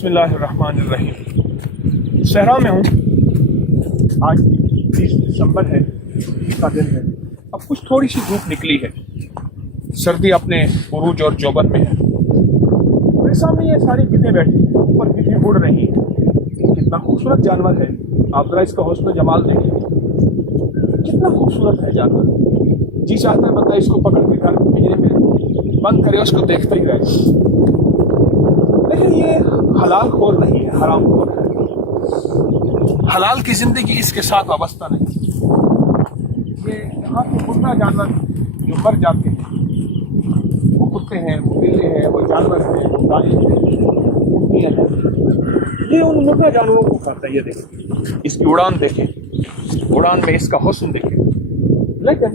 बिस्मिल्लाहिर्रहमानिर्रहीम। सहरा में हूँ। आज 20 दिसंबर है का दिन है। अब कुछ थोड़ी सी धूप निकली है, सर्दी अपने उरूज और जोबन में है। मेरे सामने ये सारी गिद्धें बैठी हैं, ऊपर गिद्धें उड़ रही हैं। कितना खूबसूरत जानवर है, आप जरा इसका हुस्न जमाल देखें, कितना खूबसूरत है जानवर। जी चाहता है बता इसको पकड़ के घर पिंजरे में बंद करे, उसको देखते ही रहे। लेकिन ये हलाल खोर नहीं है, हराम खोर है। हलाल की जिंदगी इसके साथ वाबस्ता नहीं। ये यहाँ के मुर्दा जानवर जो मर जाते हैं, वो कुत्ते हैं, वो बिल्ले हैं, वो जानवर हैं, वो गाय हैं, मुर्गियाँ हैं, ये उन मुर्दा जानवरों को खाता है। ये देखें, इसकी उड़ान देखें, उड़ान में इसका हुस्न देखें। लेकिन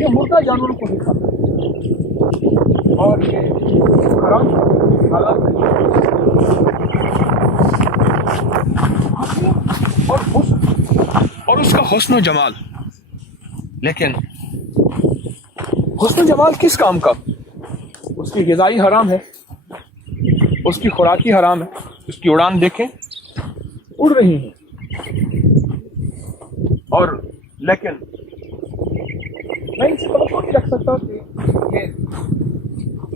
ये मुर्दा जानवरों को नहीं खाता और ये हराम हलाल नहीं। और उसका हुस्न जमाल, लेकिन हुस्न जमाल किस काम का? उसकी ग़िज़ाई हराम है, उसकी खुराकी हराम है। उसकी उड़ान देखें, उड़ रही है। और लेकिन मैं इनसे तवक्को नहीं रख सकता कि ये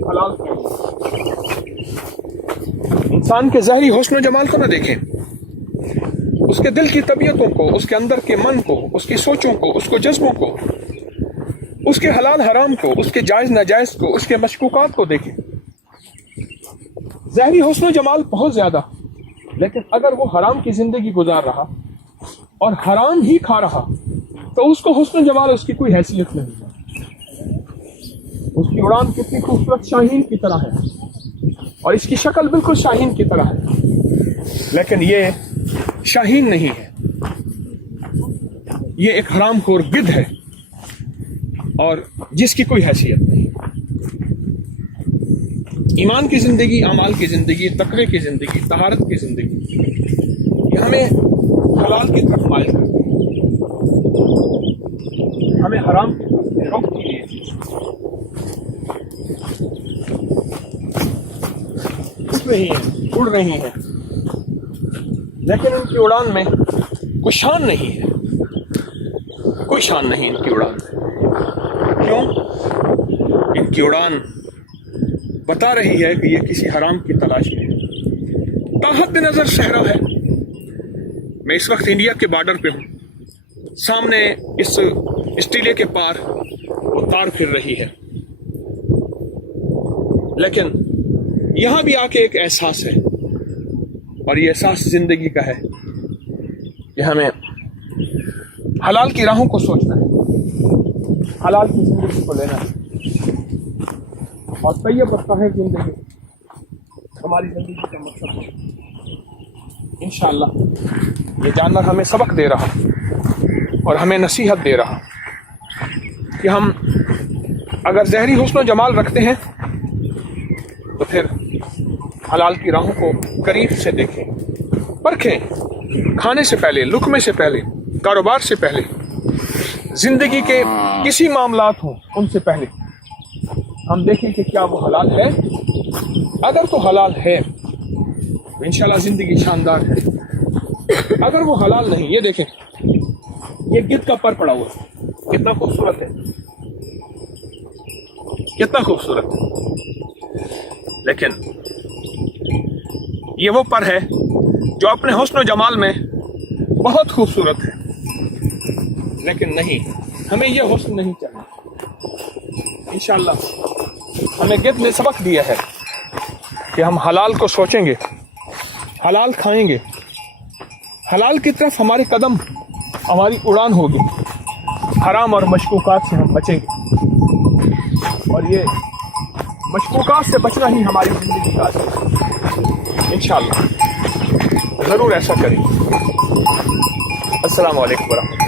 हलाल। इंसान के ज़ाहिरी हुस्न जमाल को ना देखें, उसके दिल की तबीयतों को, उसके अंदर के मन को, उसकी सोचों को, उसको जज्बों को, उसके हलाल हराम को, उसके जायज़ नाजायज़ को, उसके मशकूकात को देखें। ज़ाहिरी हुस्न जमाल बहुत ज़्यादा, लेकिन अगर वो हराम की ज़िंदगी गुजार रहा और हराम ही खा रहा तो उसको हुस्न जमाल उसकी कोई हैसियत नहीं है। उसकी उड़ान कितनी खूबसूरत शाहीन की तरह है और इसकी शक्ल बिल्कुल शाहीन की तरह है, लेकिन ये शाहीन नहीं है, ये एक हरामखोर गिद्ध है और जिसकी कोई हैसियत नहीं। ईमान की जिंदगी, अमाल की जिंदगी, तकवे की जिंदगी, तहारत की जिंदगी, ये हमें हलाल की तरफ माइल करती है, हमें हराम की तरफ रोकती है। उड़ रही हैं, लेकिन इनकी उड़ान में कोई शान नहीं है, कोई शान नहीं इनकी उड़ान में। क्यों? इनकी उड़ान बता रही है कि ये किसी हराम की तलाश में है। ताहत नजर सहरा है। मैं इस वक्त इंडिया के बॉर्डर पे हूँ। सामने इस टीले के पार वो तार फिर रही है, लेकिन यहाँ भी आके एक एहसास है, और ये एहसास जिंदगी का है कि हमें हलाल की राहों को सोचना है, हलाल की जिंदगी को लेना है, और तैयब और ताहिर जिंदगी हमारी जिंदगी का मकसद है। इंशाअल्लाह ये जानवर हमें सबक दे रहा और हमें नसीहत दे रहा कि हम अगर ज़हरी हुस्न जमाल रखते हैं तो फिर हलाल की राहों को करीब से देखें, परखें, खाने से पहले, लुक़मे से पहले, कारोबार से पहले, ज़िंदगी के किसी मामलात हों उनसे पहले हम देखें कि क्या वो हलाल है। अगर तो हलाल है तो इंशाल्लाह ज़िंदगी शानदार है। अगर वो हलाल नहीं, ये देखें, ये गिद्ध का पर पड़ा हुआ है, कितना खूबसूरत है, कितना खूबसूरत है। लेकिन ये वो पर है जो अपने हुस्न जमाल में बहुत खूबसूरत है, लेकिन नहीं, हमें ये हुस्न नहीं चाहिए। इंशाअल्लाह हमें गिद्ध ने सबक दिया है कि हम हलाल को सोचेंगे, हलाल खाएंगे, हलाल की तरफ हमारे कदम, हमारी उड़ान होगी, हराम और मशकूकात से हम बचेंगे, और ये मशकूकात से बचना ही हमारी ज़िंदगी का है। इंशाअल्लाह ज़रूर ऐसा करें। अस्सलामु अलैकुम वरहमतुल्लाह।